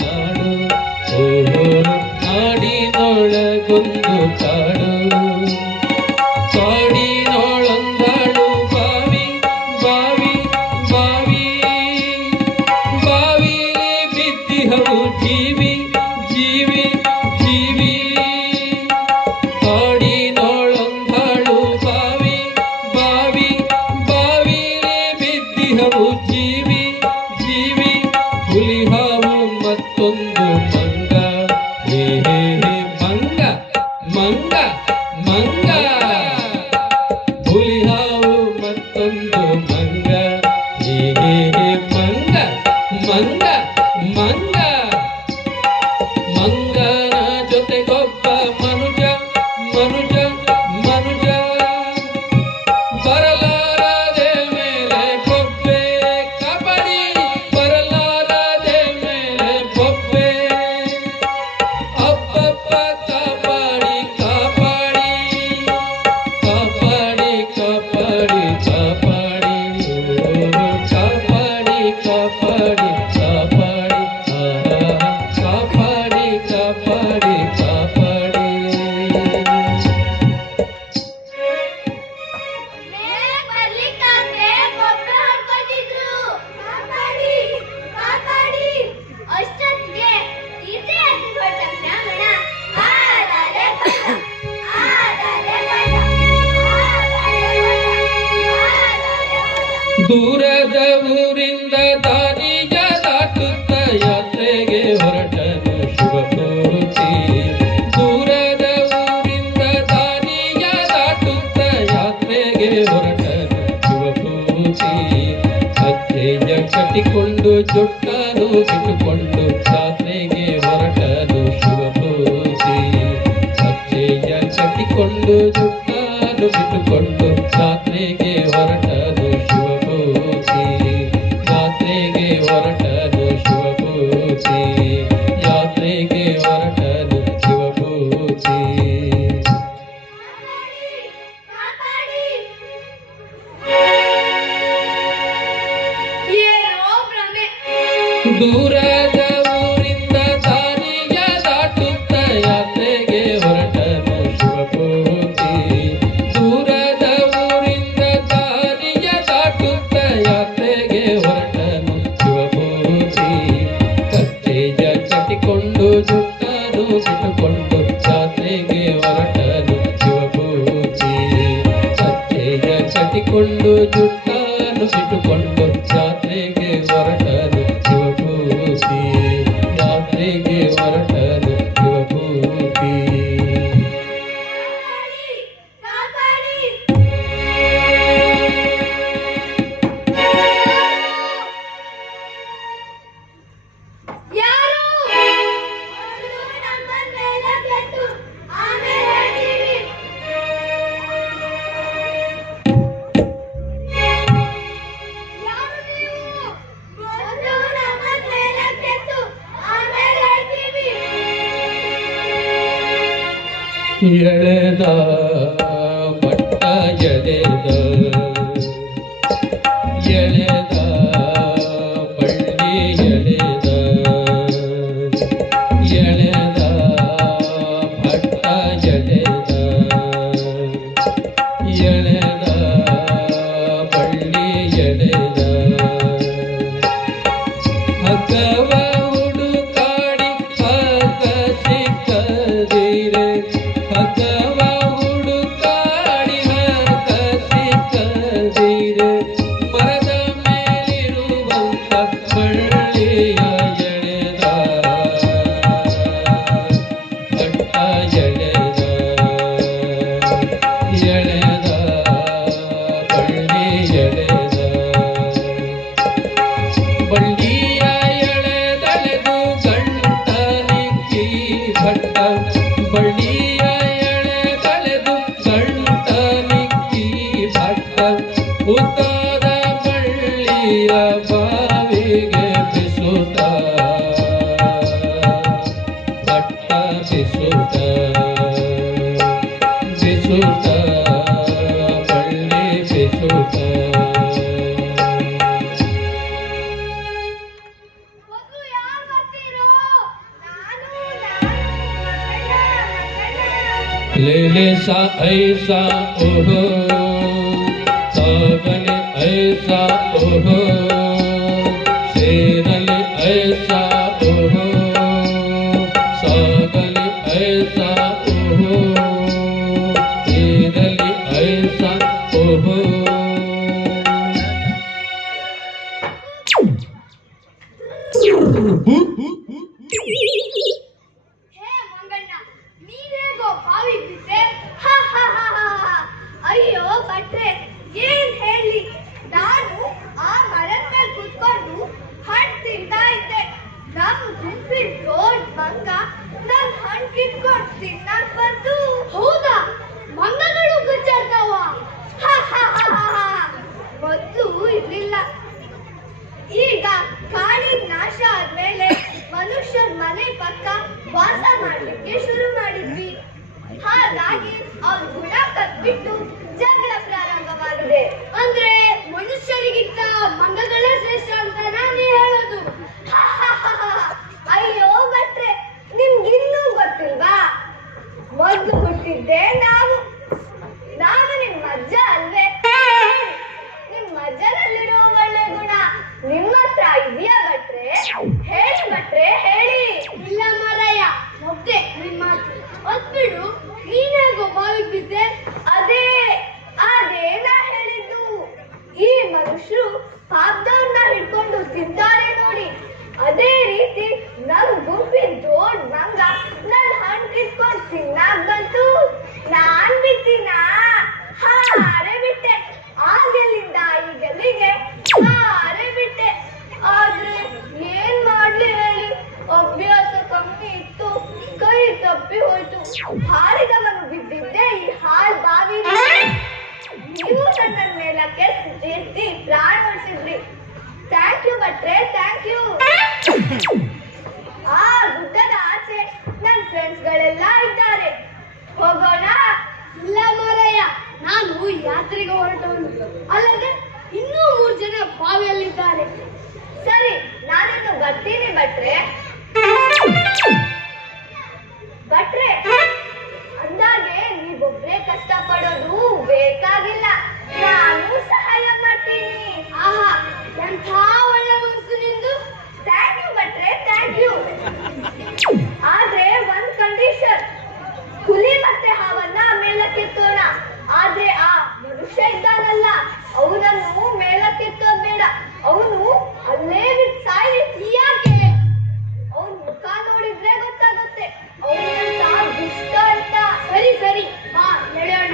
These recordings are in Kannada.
ನಾಡು ಓಹೋ ನಾಡಿನೊಳಗೊಂದು ಕಾಡು ಕಾಡಿನೊಳೊಂದಾಳು ಬಾವಿ ಬಾವಿ ಬಾವಿ ಬಾವಿಲಿ ಬಿದ್ದಿಹವು ಜೀವಿ ಜೀವಿ ಜೀವಿ ಕಾಡಿನೊಳೊಂದಾಳು ಬಾವಿ ಬಾವಿ ಬಾವಿಲಿ ಬಿದ್ದಿಹವು ಜೀವಿ ಜೀವಿ ಹುಲಿ ಹಾವು ಮತ್ತೊಂದು ಮಂಗ ಹೇ ಹೇ ಹೇ ಮಂಗ ಮಂಗ ಮಂಗ ಹುಲಿ ಹಾವು ಮತ್ತೊಂದು ಮಂಗ ಹೇ ಹೇ ಹೇ ಮಂಗ ಮಂಗ ಮಂಗ ಮಂಗನ ಜೊತೆಗೊಬ್ಬ ಮನುಜ ಮನುಜ ಮನುಜ ಬರಲಾರದೆ ಮೇಲೆ ಬೊಬ್ಬೆ ಕಬಡ್ಡಿ ಬರಲಾರದೆ ಮೇಲೆ ಬೊಬ್ಬೆ ಅಪ್ಪಪ್ಪ ಕಾಪಾಡಿ ಕಾಪಾಡಿ ಕಾಪಾಡಿ ಕಾಪಾಡಿ ಕಾಪಾಡಿ ಕಾಪಾಡಿ ಕಾಪಾಡಿ ಕಾಪಾಡಿ ಕಾಪಾಡಿ ಕಾಪಾಡಿ ಕಾಪಾಡಿ ಮೇಲೆ ಬರ್ಲಿಕ್ಕಾದ್ರೆ ಬೊಬ್ಬೆ ಹೊಡ್ಕೊಂಡಿದ್ರು. ಕಾಪಾಡಿ ಕಾಪಾಡಿ ಅಷ್ಟೊತ್ತಿಗೆ ತೀರ್ಥ ಯಾತ್ರೆಗೆ ಹೊರಟ ಬ್ರಾಹ್ಮಣ ಆದಾಲೆ ಬಂದ ಆದಾಲೆ ಬಂದ ಆದಾಲೆ ಬಂದ. ದೂರದ ಊರಿಂದ ದಾರಿಯ ದಾಟುತ್ತ ಯಾತ್ರೆಗೆ ಹೊರಟನು ಶಿವಪೂರ್ತಿ ದೂರದ ಊರಿಂದ ದಾರಿಯ ದಾಟುತ್ತ ಯಾತ್ರೆಗೆ ಹೊರಟನು ಶಿವಪೂರ್ತಿ ಕತ್ತೆಯ ಕಟ್ಟಿಕೊಂಡು ಜೊಟ್ಟನು ಬಿಟ್ಟುಕೊಂಡು ಯಾತ್ರೆಗೆ ಹೊರಟನು ಶಿವಪೂರ್ತಿ ಕತ್ತೆಯ ಕಟ್ಟಿಕೊಂಡು ಜೊಟ್ಟನು ಬಿಟ್ಟುಕೊಂಡು ಯಾತ್ರೆಗೆ ಹೊರಟನು ಶಿವಪೂರ್ತಿ ಯಾತ್ರೆಗೆ ಹೊರಟನು ಶಿವಪೂರ್ತಿ ಯಾತ್ರೆಗೆ ಹೊರಟನು ಶಿವಪೂರ್ತಿ ಕಾಪಾಡಿ ಏನೋ ಭ್ರಮೆ. ದೂರದ ಊರಿಂದ ದಾರಿಯ ದಾಟುತ್ತ ಯಾತ್ರೆಗೆ ಹೊರಟನು ಶಿವಪೂರ್ತಿ ದೂರದ ಊರಿಂದ ದಾರಿಯ ದಾಟುತ್ತ ಯಾತ್ರೆಗೆ ಹೊರಟನು ಶಿವಪೂರ್ತಿ ಕತ್ತೆಯ ಕಟ್ಟಿಕೊಂಡು ಜುಟ್ಟನು ಬಿಟ್ಟುಕೊಂಡು ಯಾತ್ರೆಗೆ ಹೊರಟನು ಶಿವಪೂರ್ತಿ ಕತ್ತೆಯ ಕಟ್ಟಿಕೊಂಡು ಜುಟ್ಟನು ಬಿಟ್ಟುಕೊಂಡು ಯಾತ್ರೆಗೆ ಹೊರಟನು ಶಿವಪೂರ್ತಿ ಯಾತ್ರೆಗೆ ಹೊರಟನು ಶಿವಪೂರ್ತಿ ಕಾಪಾಡಿ ಯಾರು ಮೊದಲು ನಮ್ಮ ಮೇಲೆ ಕೆಟ್ಟು ಆಮೇಲೆ ಹೇಳ್ತೀವಿ. ಯಾರು ನೀವು ಮೊದಲು ನಮ್ಮ ಮೇಲೆ ಕೆಟ್ಟು ಆಮೇಲೆ ಹೇಳ್ತೀವಿ. ಎಳೆದ ಮಟ್ಟ ಎಳೆದ ಎಳೆದ ಬಳ್ಳಿ ಎಳೆದ ಎಳೆದ ಮಟ್ಟ ಎಳೆದ ಎಳೆದ ಬಳ್ಳಿ ಎಳೆದ ಹಗ್ಗವ ಹುಡುಕಾಡಿ ಹಗ್ಗ ಸಿಕ್ಕದಿರೆ ಹಗ್ಗವ ಹುಡುಕಾಡಿ लेले सा ऐसा ओहो सागले ऐसा ओहो शेरले ऐसा ओहो सागले ऐसा ओहो शेरले ऐसा ओहो ಹೇ ಮಂಗಣ್ಣ, ನೀನೇಗೋ ಬಾವಿ ಬಿದ್ದೆ? ಹಾ ಹಾ ಹಾ ಹಾ ಹಾ. ಅಯ್ಯೋ ಭಟ್ರೆ, ಏನ್ ಹೇಳಿ, ನಾನು ಆ ಮರದ ಮೇಲೆ ಕುತ್ಕೊಂಡು ಹಣ್ಣು ತಿಂತಾ ಇದ್ದೆ. ನಮ್ ಗುಂಪಿನ ದೊಡ್ಡ ಮಂಗ ನನ್ ಹಣ್ಣು ಕಿತ್ಕೊಂಡು ತಿನ್ನಕ್ ಬಂದು. ಹೌದಾ? ಮಂಗಗಳು ಗುಚ್ಚಾಡ್ತಾವ? ಹಾ ಹಾ ಹಾ ಹಾ ಹಾ. ಮೊದ್ಲು ಇರ್ಲಿಲ್ಲ, ಈಗ ಕಾಡಿನ ನಾಶ ಆದ್ಮೇಲೆ ಮನುಷ್ಯರ ಮನೆ ಪಕ್ಕ ವಾಸ ಮಾಡ್ಲಿಕ್ಕೆ ಶುರು ಮಾಡಿದ್ವಿ. ಹಾಗಾಗಿ ಅವ್ರ ಗುಣ ಕತ್ಬಿಟ್ಟು ಜಗಳ ಪ್ರಾರಂಭವಾಗಿದೆ. ಅಂದ್ರೆ ಮನುಷ್ಯರಿಗಿಂತ ಮಂಗಗಳೇ ಶ್ರೇಷ್ಠ ಅಂತ ನಾನೇ ಹೇಳೋದು. ಅಯ್ಯೋ ಭಟ್ರೆ, ನಿಮ್ಗಿನ್ನೂ ಗೊತ್ತಿಲ್ವಾ? ಮೊದ್ಲು ಹುಟ್ಟಿದ್ದೆ ನಾನು ನಿಮ್ ಅಜ್ಜ ಅಲ್ವೇ? ನಿಮ್ ಅಜ್ಜನಲ್ಲಿರೋ ಒಳ್ಳೆ ಗುಣ ನಿಮ್ಮ ಹತ್ರ ಇದೆಯಾ ಭಟ್ರೆ? ಹೇಳಿ ಭಟ್ರೆ, ಹೇಳಿ. ಇಲ್ಲ ಮಾರಾಯ, ಒಪ್ತೆ ನಿನ್ ಮಾತು. ಅದ್ಬಿಡು, ನೀನೇಗೋ ಬಾವಿಗೆ ಬಿದ್ದೆ? ಅದೇ ನಾ ಹೇಳಿದ್ದು. ಈ ಮನುಷ್ಯರು ಪಾಪದವ್ರನ್ನ ಹಿಡ್ಕೊಂಡು ತಿಂತಾರೆ ನೋಡಿ, ಅದೇ ರೀತಿ ನಮ್ ಗುಂಪಿನ ದೊಡ್ಡ ಮಂಗ ನನ್ ಹಣ್ಣು ಕಿತ್ಕೊಂಡು ತಿನ್ನಾಕ್ ಬಂತು. ನಾನ್ ಬಿಟ್ಟಿನಾ? ಹಾರೆ ಬಿಟ್ಟೆ. ಆಗೆಲ್ಲಿಂದ ಈಗೆಲ್ಲಿಗೆ ಹಾರೆ ಬಿಟ್ಟೆ. ಆದ್ರೆ ಏನ್ ಮಾಡ್ಲಿ ಹೇಳಿ, ಅಭ್ಯಾಸ ಕಮ್ಮಿ ಇತ್ತು, ಕೈ ತಪ್ಪಿ ಹೋಯ್ತು. ಹಾರಿದವನು ಬಿದ್ದಿದ್ದೆ ಈ ಹಾಲ್ ಬಾವಿ. ನೀವು ನನ್ನ ಮೇಲಕ್ಕೆ ಎತ್ತಿ ಪ್ರಾಣ ಉಳಿಸಿದ್ರಿ. ಥ್ಯಾಂಕ್ ಯು ಭಟ್ರೆ, ಥ್ಯಾಂಕ್ ಯು. ಆ ಗುಡ್ಡದ ಆಚೆ ನನ್ನ ಫ್ರೆಂಡ್ಸ್ಗಳೆಲ್ಲ ಇದ್ದಾರೆ, ಹೋಗೋಣ? ಇಲ್ಲ ಮಾರಾಯ, ನಾನು ಯಾತ್ರೆಗೆ ಹೊರಟವನು. ಅಲ್ಲದೆ ಇನ್ನೂ 3 ಜನ ಬಾವಿಯಲ್ಲಿದ್ದಾರೆ. ಸರಿ, ನಾನಿನ್ನು ಬರ್ತೀನಿ ಭಟ್ರೆ. ಭಟ್ರೆ, ಅಂದಾಗೆ ನೀವೊಬ್ರೇ ಕಷ್ಟಪಡೋದು ಬೇಕಾಗಿಲ್ಲ, ನಾನು ಸಹಾಯ ಮಾಡ್ತೀನಿ. ಆಹಾ, ಎಂಥ ಒಳ್ಳೆ ಮನಸ್ಸು ನಿಂದು. ಥ್ಯಾಂಕ್ ಯು ಭಟ್ರೆ, ಥ್ಯಾಂಕ್ ಯು. ಆದ್ರೆ ಒಂದ್ ಕಂಡೀಷನ್, ಹುಲಿ ಮತ್ತೆ ಹಾವನ್ನ ಮೇಲಕ್ಕೆತ್ತೋಣ. ಆದ್ರೆ ಆ ಮನುಷ್ಯ ಇದ್ದಾನಲ್ಲ, ಅವನನ್ನು ಮೇಲಕ್ಕೆತ್ತೋದ್ ಬೇಡ. ಅವನು ಅಲ್ಲೇ ಬಿದ್ದು ಸಾಯ್ಲಿ. ಯಾಕೆ? ಅವನ್ ಮುಖ ನೋಡಿದ್ರೆ ಗೊತ್ತಾಗುತ್ತೆ ಅವನಂತ ದುಷ್ಟ ಅಂತ. ಸರಿ ಸರಿ, ಬಾ ನಡೆಯೋಣ.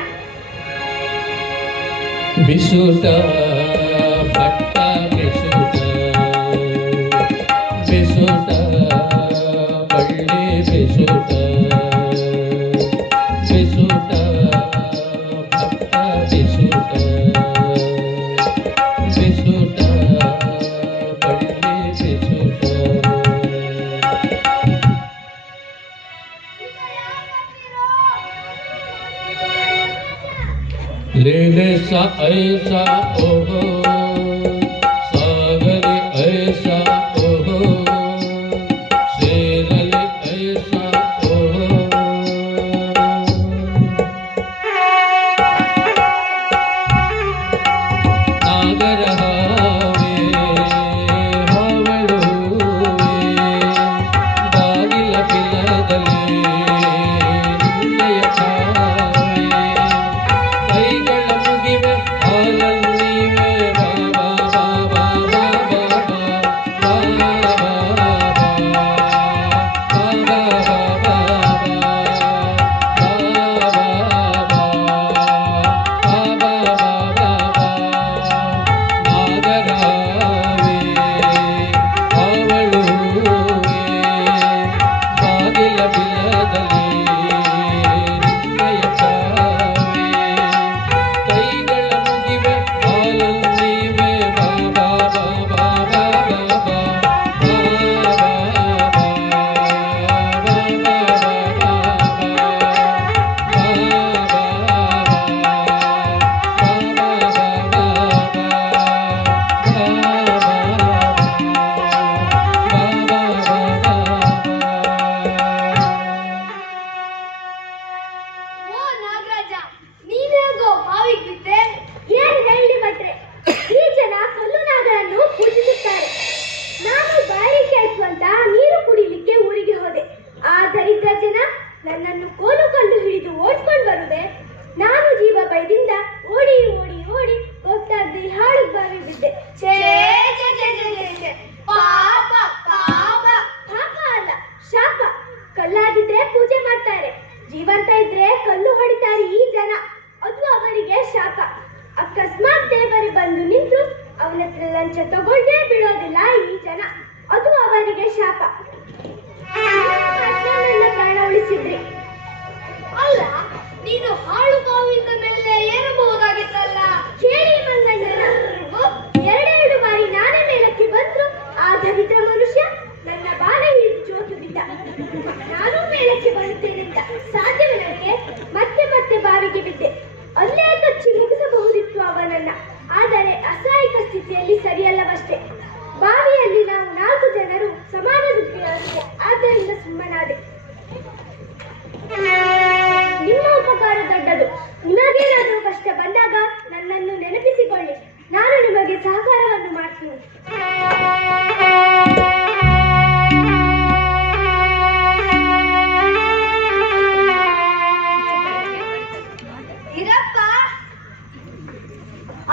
ಬಿಸುಟ ಪಟ್ಟ ಬಿಸುಟ ಬಿಸುಟ ಪಳ್ಳಿ ಬಿಸುಟ ಬಿಸುಟ ಪಟ್ಟ ಬಿಸುಟ ಬಿಸುಟ ಪಳ್ಳಿ ಬಿಸುಟ. लेले सा ऐसा ओहो सागले ऐसा ओहो शेरले ऐसा ओहो नागर हावे हावಳುವೆ ಬಾಗಿಲ ಪಿಲ್ಲದಲ್ಲಿ ನಿನ್ನಯ ಛಾವೆ ಕೈಗಳ ಮುಗಿವೆ ಹಾಲಲ್ಲಿವೆ ಬಾಬಾ ಬಾಬಾ ಬಾಬಾ ಬಾಬಾ ನಾಗರಾವೆ ಹಾವಳುವೆ ಬಾಗಿಲ ಬಿಲದಲ್ಲಿ ಕಲ್ಲಾಗಿದ್ರೆ ಪೂಜೆ ಮಾಡ್ತಾರೆ, ಜೀವಂತ ಇದ್ರೆ ಕಲ್ಲು ಹೊಡಿತಾರೆ ಈ ಜನ. ಅದು ಅವರಿಗೆ ಶಾಪ. ಅಕಸ್ಮಾತ್ ದೇವರು ಬಂದು ನಿಂತು ಅವನ ಹತ್ರ ಲಂಚ ತಗೊಳ್ಳೇ ಬಿಡೋದಿಲ್ಲ ಈ ಜನ. ಅದು ಅವರಿಗೆ ಶಾಪ. ನನ್ನ ಪ್ರಾಣ ಉಳಿಸಿದ್ರಿ. ಅಲ್ಲ, ನೀನು ಹಾಳು ಬಾವಿಯಿಂದ ಮೇಲೆ ಏರಬಹುದಾಗಿತ್ತಲ್ಲ. ಕೇಳಿ ಮಂಗಣ್ಣನ, ಎರಡೆರಡು ಬಾರಿ ನಾನೇ ಮೇಲಕ್ಕೆ ಬಂದ್ರು ಆ ದರಿದ್ರ ಮನುಷ್ಯ ನನ್ನ ಬಾಲ ಹಿಡಿದು ಜೋತು ಬಿದ್ದ. ನಾನು ಮೇಲಕ್ಕೆ ಬರುತ್ತೇನೆಂತ ಸಾಧ್ಯವೇ ನನಗೆ? ಮತ್ತೆ ಮತ್ತೆ ಬಾವಿಗೆ ಬಿದ್ದೆ. ಅಲ್ಲೇ ಕಚ್ಚಿ ಮುಗಿಸಬಹುದಿತ್ತು ಅವನನ್ನ, ಆದರೆ ಅಸಹಾಯಕ ಸ್ಥಿತಿಯಲ್ಲಿ ಸರಿಯಲ್ಲವಷ್ಟೇ. ಬಾವಿಯಲ್ಲಿ ನಾವು 4 ಜನರು ಸಮಾನ ದುಃಖಿಯಾಗಿದೆ, ಆದ್ದರಿಂದ ಸುಮ್ಮನಾದೆ. ನಿಮ್ಮ ಉಪಕಾರ ದೊಡ್ಡದು. ನಿಮಗೇನಾದರೂ ಕಷ್ಟ ಬಂದಾಗ ನನ್ನನ್ನು ನೆನಪಿಸಿಕೊಳ್ಳಿ, ನಾನು ನಿಮಗೆ ಸಹಕಾರವನ್ನು ಮಾಡ್ತೀನಿ. ಇರಪ್ಪ,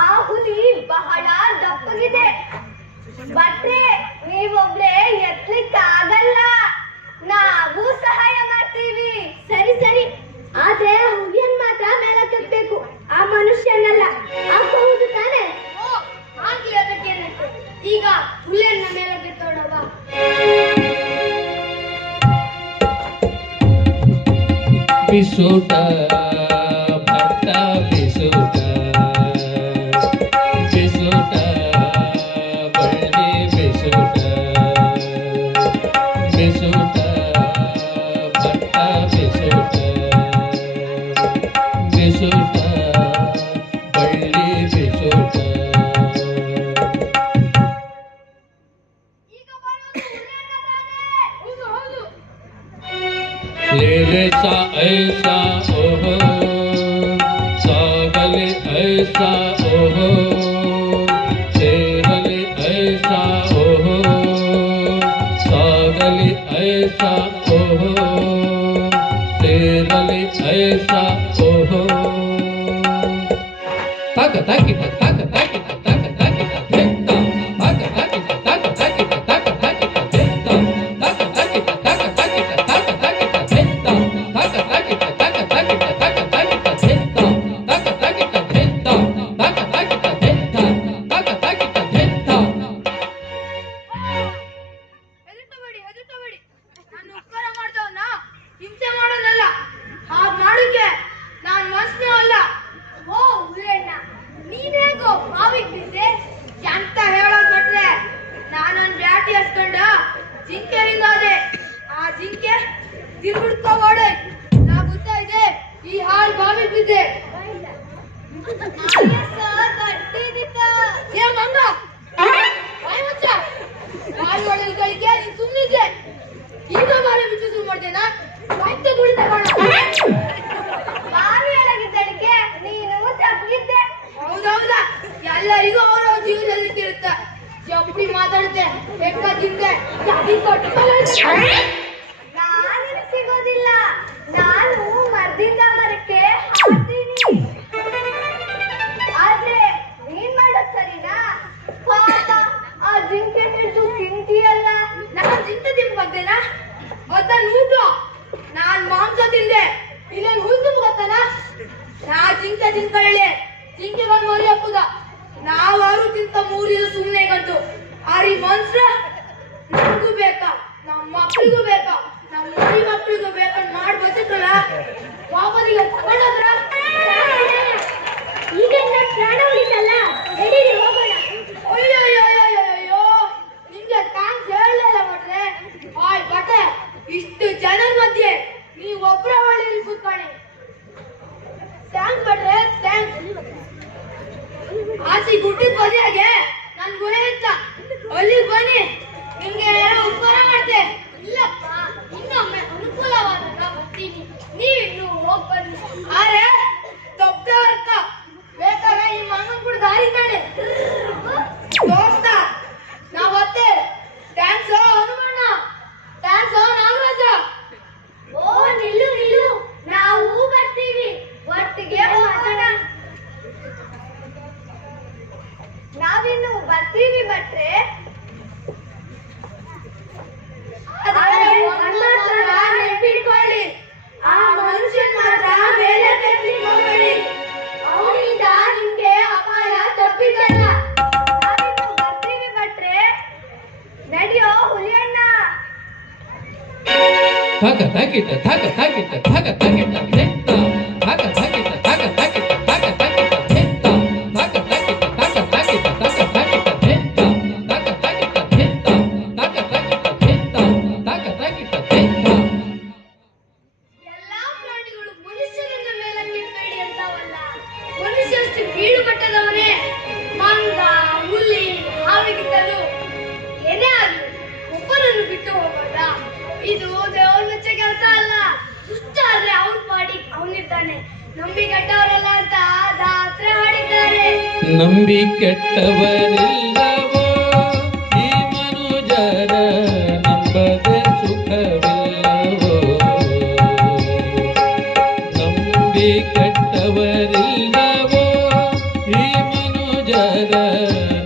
ಆ ಹುಲಿ ಬಹಳ ದಪ್ಪಗಿದೆ. ಭಟ್ರೆ, ನೀವೊಬ್ಳೆ ಎತ್ತಲಿಕ್ಕಾಗಲ್ಲ, ನಾವು ಸಹಾಯ ಮಾಡ್ತೀವಿ. ಸರಿ ಸರಿ, ಆದ್ರೆ ಆ ಹುಲಿಯನ್ ಮಾತ್ರ ಮೇಲಕ್ಕೆತ್ತಬೇಕು, ಆ ಮನುಷ್ಯನಲ್ಲ. ಆಗಬಹುದು ತಾನೆ? ಆಗ್ಲಿ, ಅದಕ್ಕೇನಂತೆ. ಈಗ ಹುಲಿಯನ್ನ ಮೇಲಕ್ಕೆತ್ತೋಣವ. ಬಿಸುಟ ಭಟ್ಟ ಬಿಸುಟ, ಬಿಸುಟ ಬಳ್ಳಿ ಬಿಸುಟ, ಬಿಸುಟ ಭಟ್ಟ ಬಿಸುಟ, ಬಿಸುಟ ಬಳ್ಳಿ ಬಿಸುಟ. ಈಗ ಬರೋದು ಹುಲಿಯನ್ನ ತಾನೆ? ಹೌದು. ले सा ऐसा ओहो, सागले ऐसा ओहो, सेरले ऐसा ओहो, सागले ऐसा ओहो, सेरले ऐसा ओहो. ताक ताकि ताक ताकि ताक ताकि देखता, ताक ताकि ताक ताकि ताक ताकि देखता, ताक ताकि ताक ताकि ताक ताकि ಹೆದರ್ಕೋಬೇಡಿ. ನಾನು ಉಪಕಾರ ಮಾಡ್ದವನ್ನ ಹಿಂಸೆ ಮಾಡೋದಲ್ಲ, ಹಾಗೆ ಮಾಡೋಕೆ ನಾನು ಮನುಷ್ಯನೂ ಅಲ್ಲ. ಓ ಹುಲಿಯಣ್ಣ, ನೀನೇಗೋ ಬಾವಿಗೆ ಬಿದ್ದೆ ಅಂತ ಹೇಳೋದ್ ಬಿಟ್ರೆ, ನಾನೊಂದು ಬ್ಯಾಟಿ ಹಚ್ಕೊಂಡ ಜಿಂಕೆಯಿಂದ ಹೋದೆ. ಆ ಜಿಂಕೆ ತಿರುಗುಡ್ಕೋ ಓಡೆ. ನಾ ಗೊತ್ತಾಯಿದೆ ಈ ಹಾಳು ಬಾವಿಗೆ ಬಿದ್ದೆ. ಏ ಮಂಗ, ಬಾಯಿ ಮುಚ್ಚ. ಬಾಯಿ ಒಳಗೆ ನೀನು ಸುಮ್ಮನಿದ್ದೆ. ಈಗ ಬಾರಿ ಬಿಚ್ಚು ಶುರು ಮಾಡ್ತೇನಾ? ಮತ್ತೆ ಗುಳಿ ತಗೋಣ. ಬಾವಿ ಒಳಗಿದ್ದಳಿಕೆ ನೀನು ತಪ್ಪಿದ್ದೆ. ಹೌದೌದಾ, ಎಲ್ಲರಿಗೂ ಅವರ ಜೀವನದಲ್ಲಿ ಇರುತ್ತೆ. ಚಪ್ಪಿ ಮಾತಾಡುತ್ತೆ, ಬೆಕ್ಕ ತಿಂದೆ, ಜಾತಿ ಕೊಟ್ಟು ನಾನಿನ್ ಸಿಗೋದಿಲ್ಲ. ನಾನು ಮರದಿಂದ ಮರಕ್ಕೆ ಹಾಕ್ತೀನಿ. ಆದ್ರೆ ನೀನ್ ಮಾಡೋದ್ ಸರಿನಾ? ಪಾಪ, ಆ ಜಿಂಕೆ ಹಿಡಿದು ತಿಂತೀಯಲ್ಲ. ನಾನ್ ಜಿಂಕೆ ತಿನ್ಬಗ್ದೇನಾ? ಗೊತ್ತ ನೂಟು, ನಾನ್ ಮಾಂಸ ತಿಂದೆ. ಇಲ್ಲೇನ್ ಹುಲ್ಲು ಗೊತ್ತನ? ನಾ ಜಿಂಕೆ ತಿನ್ಕೊಳ್ಳಿ, ಜಿಂಕೆ ಬಂದು ಮರಿ ಹಾಕುದ. ನಾವಾರು ತಿಂತ ಮೂರಿದು ಸುಮ್ಮನೆ ಗಂಟು. ಆರಿ ಮನ್ಸ್ರ ನಮಗೂ ಬೇಕಾ, ನಮ್ಮ ಮಕ್ಕಳಿಗೂ ಬೇಕಾ, ನಮ್ಮ ಮರಿ ಮಕ್ಕಳಿಗೂ ಬೇಕಂತ ಮಾಡಿ ಬದುಕಲ್ಲ. ವಾಪದಿಗೆ ತಗೊಂಡೋದ್ರ ಈಗ ಪ್ರಾಣ ಉಳಿತಲ್ಲ. ನಡೀರಿ ಹೋಗೋಣ. ಅಯ್ಯೋ, ನಿಮ್ಗೆ ಥ್ಯಾಂಕ್ಸ್ ಹೇಳಲಿಲ್ಲ ಮಾಡ್ರೆ. ಹಾಯ್ ಬಟ್ಟೆ, ಇಷ್ಟು ಜನರ ಮಧ್ಯೆ ನೀವು ಒಬ್ಬರ ಒಳ್ಳೆ ಕೂತ್ಕೊಳ್ಳಿ. Thanks ಬಟ್ರೆ, thanks. ಆಸಿ ಗುಡ್ಡದ ಬದಿಯಾಗೆ ನನ್ ಗುಣೆ ಇತ್ತ, ಅಲ್ಲಿಗೆ ಬನ್ನಿ, ನಿಮ್ಗೆ ಉಪಕಾರ ಮಾಡ್ತೆ. ಇಲ್ಲಪ್ಪ, ಇನ್ನೊಮ್ಮೆ ಅನುಕೂಲವಾದಾಗ ಬರ್ತೀನಿ, ನೀವಿನ್ನು ಹೋಗ್ ಬನ್ನಿ. ಆರೆ ತಪ್ಪೆ ಅರ್ಥ ಬೇಕಾದ್ರೆ ಈ ಮಗನ್ ಕೂಡ ದಾರಿ ಕಾಣೆ. ದೋಸ್ತ, ನಾವ್ ಒತ್ತೆ. Thanks Hanumanna, thanks Nagaraj. ಓ ನಿಲ್ಲು, ನಾವು ಬರ್ತೀವಿ, ಒಟ್ಟಿಗೆ ಹೋಗೋಣ. ನಾವಿನ್ನು ಬರ್ತೀವಿ ಭಟ್ರೆ. ನನ್ನ ಹತ್ರ ನಾನೇ ತಗ ತಗಿಟ ತಗ ತಗಿಟ ತಗ ತಗಿಟ ತೆತ್ತ ತಗ ತಗಿಟ ತಗ ತಗಿಟ ತಗ ತಗಿಟ ತೆತ್ತ ತಗ ತಗಿಟ ತಗ ತಗಿಟ ತಗ ತಗಿಟ ತೆತ್ತ ತಗ ತಗಿಟ ತೆತ್ತ ತಗ ತಗಿಟ ತೆತ್ತ ತಗ ತಗಿಟ ತೆತ್ತ. ಎಲ್ಲಾ ಪ್ರಾಣಿಗಳು ಮನುಷ್ಯನಿಂದ ಮೇಲಕ್ಕೆ ನಡೆಯುತ್ತಾವಲ್ಲ, ಮನುಷ್ಯರಷ್ಟು ಕೀಳು ಮಟ್ಟದವರೇ. ಮಂಗ, ಹುಲಿ, ಹಾವಿಗಿಂತಲೂ ಏನೇ ಆಗಲಿ ಒಬ್ಬನನ್ನು ಬಿಟ್ಟು ಹೋಗೋಣ. ಇದು ದೇವರ ಮೆಚ್ಚ ಕೆಲಸ ಅಲ್ಲ. ದುಷ್ಟ ಆದ್ರೆ ಅವನ್ ಪಾಡಿ ಅವನಿರ್ತಾನೆ, ನಂಬಿ ಕೆಟ್ಟವರಲ್ಲ ಅಂತ ದಾಸರೇ ಹಾಡಿದ್ದಾರೆ. ನಂಬಿ ಕೆಟ್ಟವರಿಲ್ಲವೋ ಈ ಮನುಜರ, ನಂಬದೆ ಸುಖವಿಲ್ಲವೋ. ನಂಬಿ ಕೆಟ್ಟವರಿಲ್ಲವೋ ಈ ಮನುಜರ,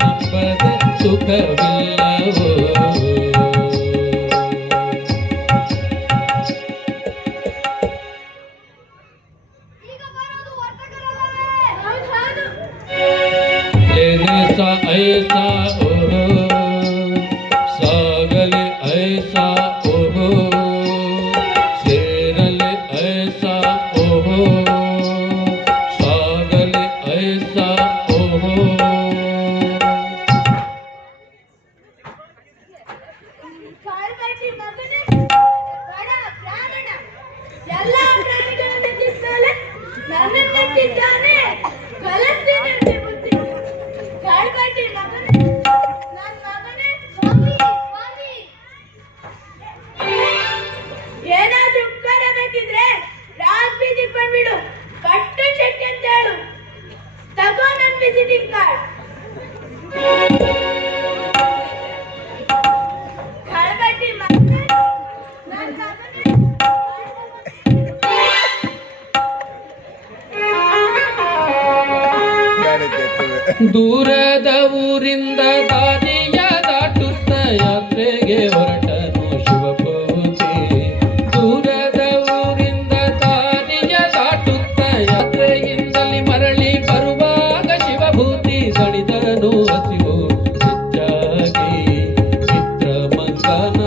ನಂಬದೆ ಸುಖವಿಲ್ಲವೋ. ಈಗ ಬರೋದು ವರ್ತಕರಲ್ಲವೇ? ಹೌದು. लेने सा ऐसा ओहो, सागले ऐसा ओहो, शेरले ऐसा ओहो, सागले ऐसा ओहो. ಕಾಲ್ಬಾಟಿ ಮಗನೇ, ಬಡ ಪ್ರಾಣ, ಎಲ್ಲ ಪ್ರಾಣಿಗಳನ್ನು ನೆಚ್ಚಿದ್ದಾನೆ, ನನ್ನನ್ನು ನೆಚ್ಚಿದ್ದಾನೆ. ಕಲಿಸ್ತೀನಿ ಅಂತೆ ಬುದ್ಧಿ. ಕಾಲ್ಬಾಟಿ ಮಗನೇ, ನನ್ನ ಮಗನೇ, ಸ್ವಾಮಿ ಸ್ವಾಮಿ. ಏನಾದ್ರೂ ಉಪಕಾರ ಬೇಕಿದ್ರೆ ರಾಜ್ ಬೀದಿಗೆ ಬಂದ್ಬಿಡು, ಕಟ್ಟು ಚೆಕ್ ಅಂತ ಹೇಳು. ತಗೋ ನನ್ನ ವಿಸಿಟಿಂಗ್ ಕಾರ್ಡ್. ಕಾಲ್ಬಾಟಿ ಮಗನೇ, ನನ್ನ ಮಗನೇ. ದೂರದ ಊರಿಂದ ದಾರಿಯ ದಾಟುತ್ತ ಯಾತ್ರೆಗೆ ಹೊರಟನು ಶಿವಪೂಜೆ. ದೂರದ ಊರಿಂದ ದಾರಿಯ ದಾಟುತ್ತ ಯಾತ್ರೆಯಿಂದಲಿ ಮರಳಿ ಬರುವಾಗ ಶಿವಭೂತಿ ಸಡಿದನು ಹಸಿವು ಹೆಚ್ಚಾಗಿ. ಮಿತ್ರ ಮಂಗನ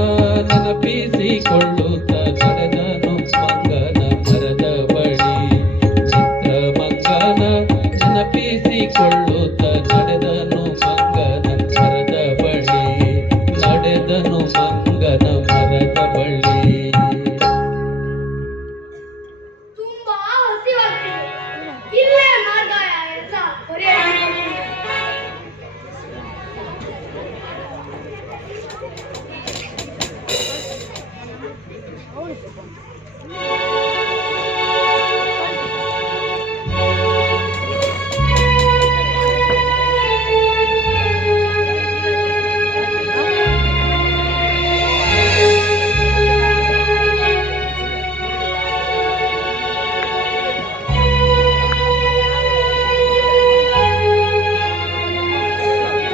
ನೆನಪಿಸಿಕೊಳ್ಳುತ್ತ ನಡೆದನು ಮಂಗನ ಮರದ ಬಳಿ. ಮಿತ್ರ ಮಂಗನ ನೆನಪಿಸಿಕೊಳ್ಳುತ್ತ ನಡೆದನು ಮಂಗನ ಮರದ ಬಳಿ. ನಡೆದನು ಮಂಗನ ಮರದ ಬಳಿ. ತುಂಬಾ ಹಸಿವಾಗ್ತಿದೆ, ಇಲ್ಲೇ ಮಾರ್ಗಾಯ ಅಂತ ಹೊರೆಯಾಡ್ತೀನಿ.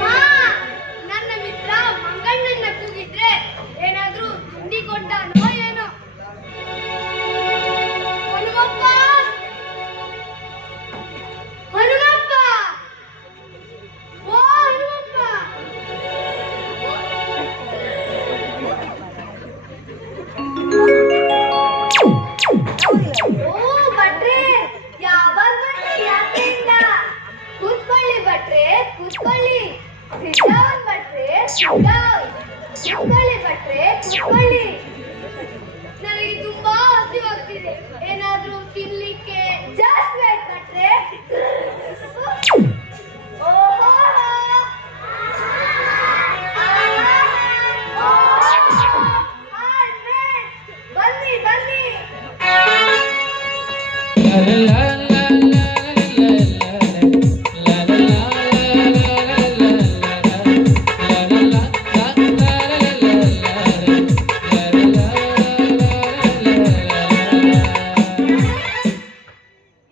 ಹಾ, ನನ್ನ ಮಿತ್ರ ಮಂಗಣ್ಣನ್ನ ಕೂಗಿದ್ರೆ ಏನಾದ್ರೂ ತಿಂಡಿ ಕೊಟ್ಟಾನೋ ಏನೋ. ಹನುಮಪ್ಪ, ಹನುಮಪ್ಪ, ಓ ಹನುಮಪ್ಪ. ಓ ಭಟ್ರೆ, ಯಾವಾಗ ಬಂದ್ರಿ ಯಾತ್ರೆಯಿಂದ? ಕೂತ್ಕೊಳ್ಳಿ ಭಟ್ರೆ, ಕೂತ್ಕೊಳ್ಳಿ. ಸಿದ್ಧಾವನ್ ಭಟ್ರೆ, ಸಿದ್ಧಾವ್. ಕೂತ್ಕೊಳ್ಳಿ ಭಟ್ರೆ, ಕೂತ್ಕೊಳ್ಳಿ. ನನಗೆ ತುಂಬಾ ಹಸಿವಾಗ್ತಿದೆ, ಏನಾದ್ರೂ ತಿನ್ಲಿಕ್ಕೆ. ಜಸ್ಟ್ ವೇಟ್ ಭಟ್ರೆ. ಓಹೋ, ಬನ್ನಿ ಬನ್ನಿ.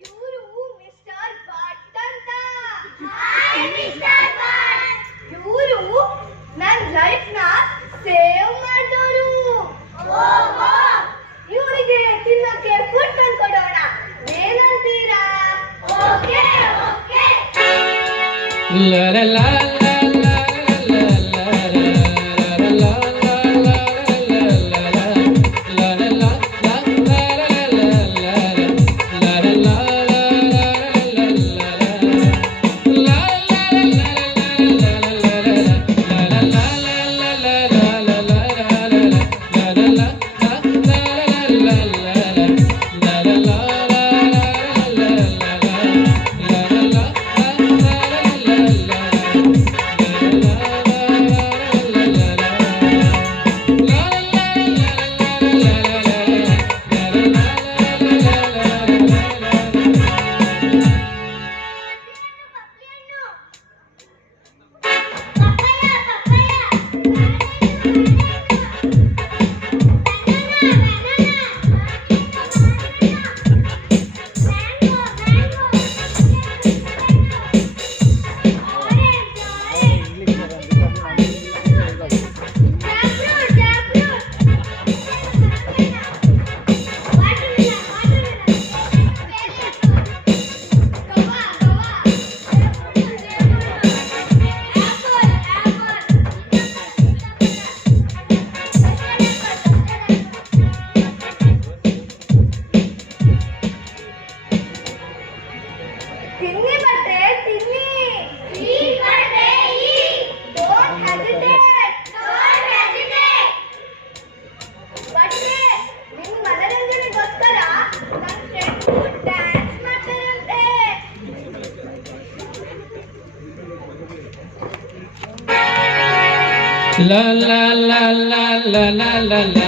ಇವರು ಮಿಸ್ಟರ್ ಭಟ್ ಅಂತ. ಇವರು ನನ್ನ ಲೈಫ್ನ ಸೇವ್ ಮಾಡಿದವರು. ಇವರಿಗೆ ತಿನ್ನೋಕೆ ಫುಡ್ ತಂದ್ಕೊಡೋಣ, ಏನಂತೀರಾ? Okay okay. La la la la la la la la la la la la la la la la la La la la la la la la la.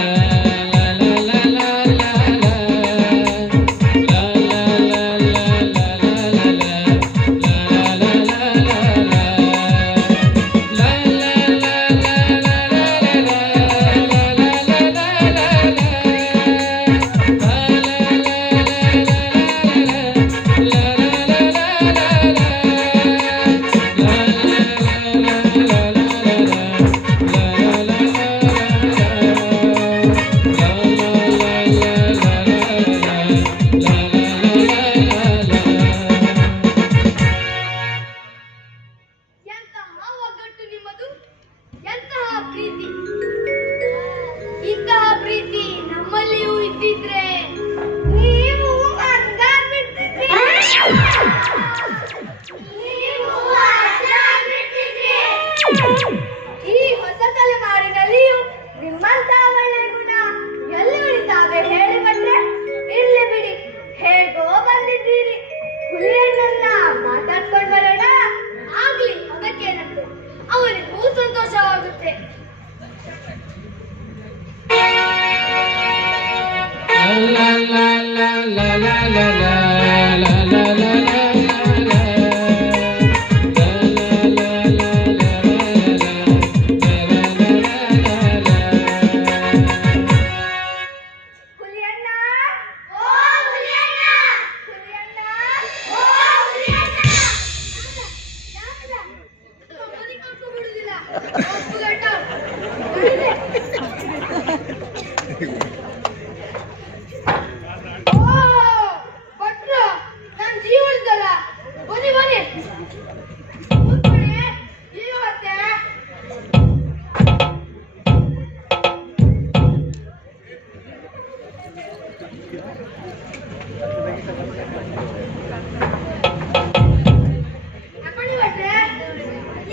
ಎಂತಹ ಒಗ್ಗಟ್ಟು ನಿಮ್ಮದು, ಎಂತಹ ಪ್ರೀತಿ. ಇಂತಹ ಪ್ರೀತಿ ನಮ್ಮಲ್ಲಿಯೂ ಇದ್ದಿದ್ರೆ ನೀವು ಬಿಡ್ತಿದ್ರಿ, ನೀವು ಬಿಡ್ತಿದ್ರಿ. ಈ ಹೊಸ ತಲೆಮಾರಿನಲ್ಲಿಯೂ ನಿಮ್ಮಂತ ಒಳ್ಳೆ ಗುಣ ಎಲ್ಲಿ ಉಳಿತಾವೆ ಹೇಳಿ ಬಂದ್ರೆ? ಇರ್ಲಿ ಬಿಡಿ, ಹೇಗೋ ಬಂದಿದ್ದೀರಿ. ಹುಲಿಯನ್ನ ಮಾತಾಡ್ಕೊಂಡು ಬರೋಣ. ಆಗ್ಲಿ, ಅದಕ್ಕೇನಂತೆ, ಅವನಿಗೂ ಸಂತೋಷವಾಗುತ್ತೆ. La la la la la la la la la la la.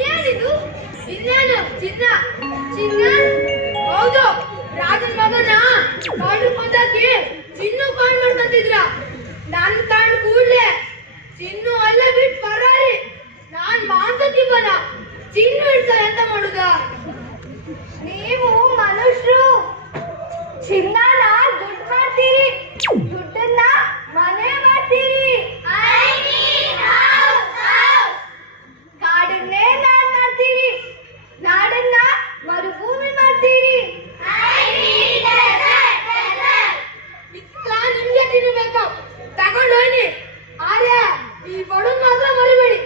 ಏನಿದು? ಚಿನ್ನ ಚಿನ್ನ ಹೌದು, ರಾಜನ ಮಗನ ಕಾಡು ಕೊಂದಾಕಿ ಚಿನ್ನು ಕಾಣ್ ಮಾಡ್ಕೊಂತಿದ್ರ. ನನ್ ಕಾಣ್ ಕೂಡ್ಲೆ ಚಿನ್ನು ಅಲ್ಲೇ ಬಿಟ್ಟು ಪರಾರಿ. ನಾನ್ ಮಾಂಸತಿಬ್ಬನ ಚಿನ್ನು ಹಿಡ್ಸ ಎಂತ ಮಾಡುದ? ನೀವು ಮನುಷ್ಯರು ಚಿನ್ನನ ದುಡ್ಡು ಮಾಡ್ತೀರಿ, ದುಡ್ಡನ್ನ ಮನೆ ಮಾಡ್ತೀರಿ. ಕಾಡನ್ನೇ ನಾಡ್ ಮಾಡ್ತೀರಿ, ನಾಡನ್ನ ಮರುಭೂಮಿ ಮಾಡ್ತೀರಿ. ನಿಮ್ಗೆ ತಿನ್ನಬೇಕು, ತಗೊಂಡು ಹೋಗಿ. ಆದ್ರೆ ಈ ಬಡನ್ ಮಾತ್ರ ಮರಿಬೇಡಿ.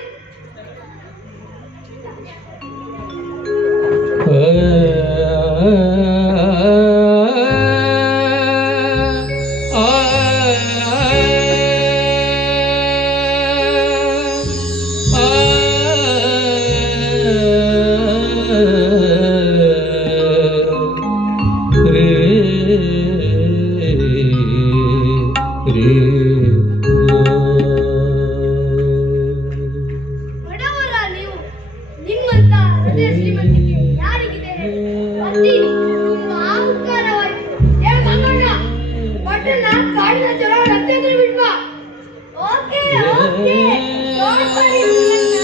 ಬಡವರ ನೀವು, ನಿಮ್ಮಂತ ಹೃದಯ ಶ್ರೀಮಂತಿಕೆ ಯಾರಿಗಿದೆ? ಪತಿ ನಿಮ್ಮ ಅಹಂಕಾರವಾಯಿತು. ಏ ಮಂಗಣ್ಣ, ಬಟ್ಟನ್ನ ಕಾಡಿನ ಜನ ರಸ್ತೆ ಬಿಡ್ಬಾ. ಓಕೆ ಓಕೆ, ನೋಡ್ಕೊಳ್ಳಿ ನಿಮ್ಮನ್ನ.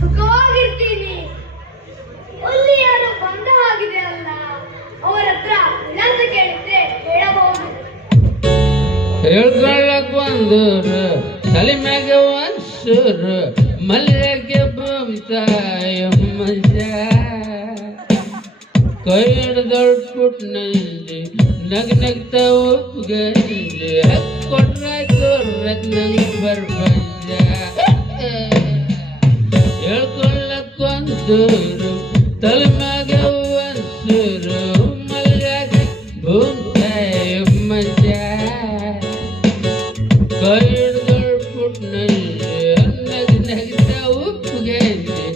ಸುಖವಾಗಿರ್ತೀನಿ. ಅಲ್ಲಿ ಯಾರೋ ಬಂದ ಆಗಿದೆ ಅಲ್ಲ, ಅವರ ಹತ್ರ ವಿಳಾಸ ಕೇಳಿದ್ರೆ ಹೇಳಬಹುದು. ಹೇಳ್ಕೊಳ್ಳಕ್ ಒಂದೂರು, ತಲೆ ಮ್ಯಾಗ ಒಂದ್ಸೂರು, ಮಲ್ಯಗೆ ಬಂತಾಯ ಮಜ. ಕೈ ಹಿಡ್ದೊಳ್ಬಿಟ್ ನಂಜಿ ನಗ್ ನಗ್ತ ಉಪ್ಗಂಜಿ, ಕೊಟ್ರಾಯ್ತು ರತ್ನಂಗ್ ಬರ್ಬಂಜ. ಹೇಳ್ಕೊಳ್ಳಕ್ ಒಂದೂರು, ತಲೆ ಮ್ಯಾಗ ಒಂದ್ಸೂರು, ಮಲ್ಯಾಗ ಬಂತಾಯ ಮಜ. ಕೈ ಹಿಡ್ದೊಳ್ಬಿಟ್ ನಂಜಿ ನಗ್ ನಗ್ತ ಉಪ್ಗಂಜಿ,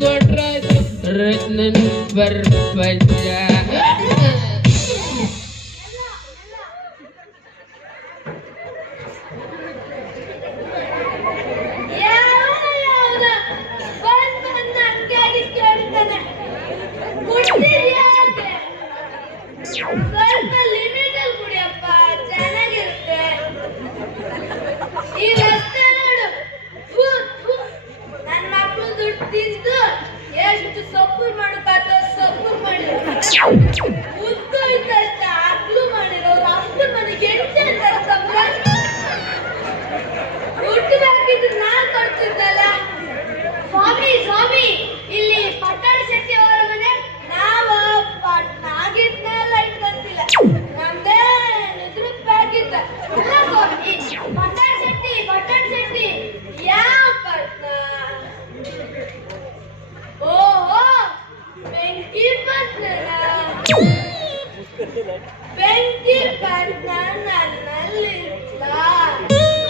ಕೊಟ್ರಾಯ್ತು ರತ್ನನ್ ಬರ್ಬಂಜ. ಬಂದ್ ಅಂಗಡಿ ಬೆಂಕಿ ಪಟ್ನ ನನ್ನಲ್ಲಿಲ್ಲ.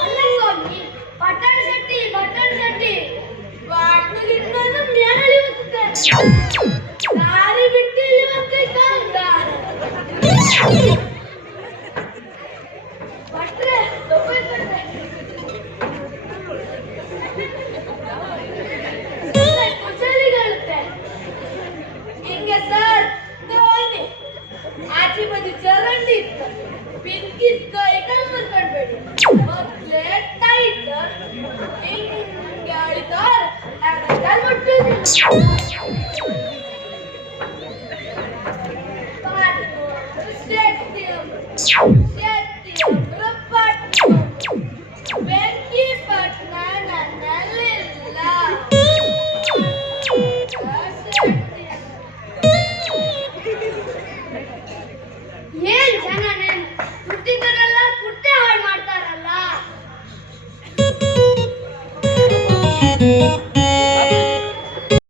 ಅಲ್ಲ ಸ್ವಾಮಿ, ಬಟನ್ ಶೆಟ್ಟಿ ಬಾಟ್ಲಿಗಿಟ್ಕೊಂಡು ಮ್ಯಾಲಿ ಹೋಗ್ತದೆ. ದಾರಿ ಬಿಟ್ಟು ಇಲ್ಲಿ ಹೋಗ್ತೈತ ಅಂತ ಭಟ್ರೆ, ಕುಶಲಿಗಳುತ್ತೆ ಹಿಂಗೆ ಸರ್ ಧೋನಿ ಆಚೆ ಬದಿ ಚರಂಡಿ ಇತ್ತು, ಬಿಂಕಿತ್ತು, ಕೈ ಬಂದ್ಬೇಡಿ ಮೊದ್ಲೇ ಟೈಟ್ ಹಿಂಗೆ ಆಡಿದವ್ರು ಬೆಂಕಿ ಪಟ್ನ ನನ್ನಲ್ಲಿಲ್ಲ. ಏನ್ ಜನ ಹುಟ್ಟಿದರೆಲ್ಲ ಕುಟ್ಟೆ ಹಾಳು ಮಾಡ್ತಾರಲ್ಲ.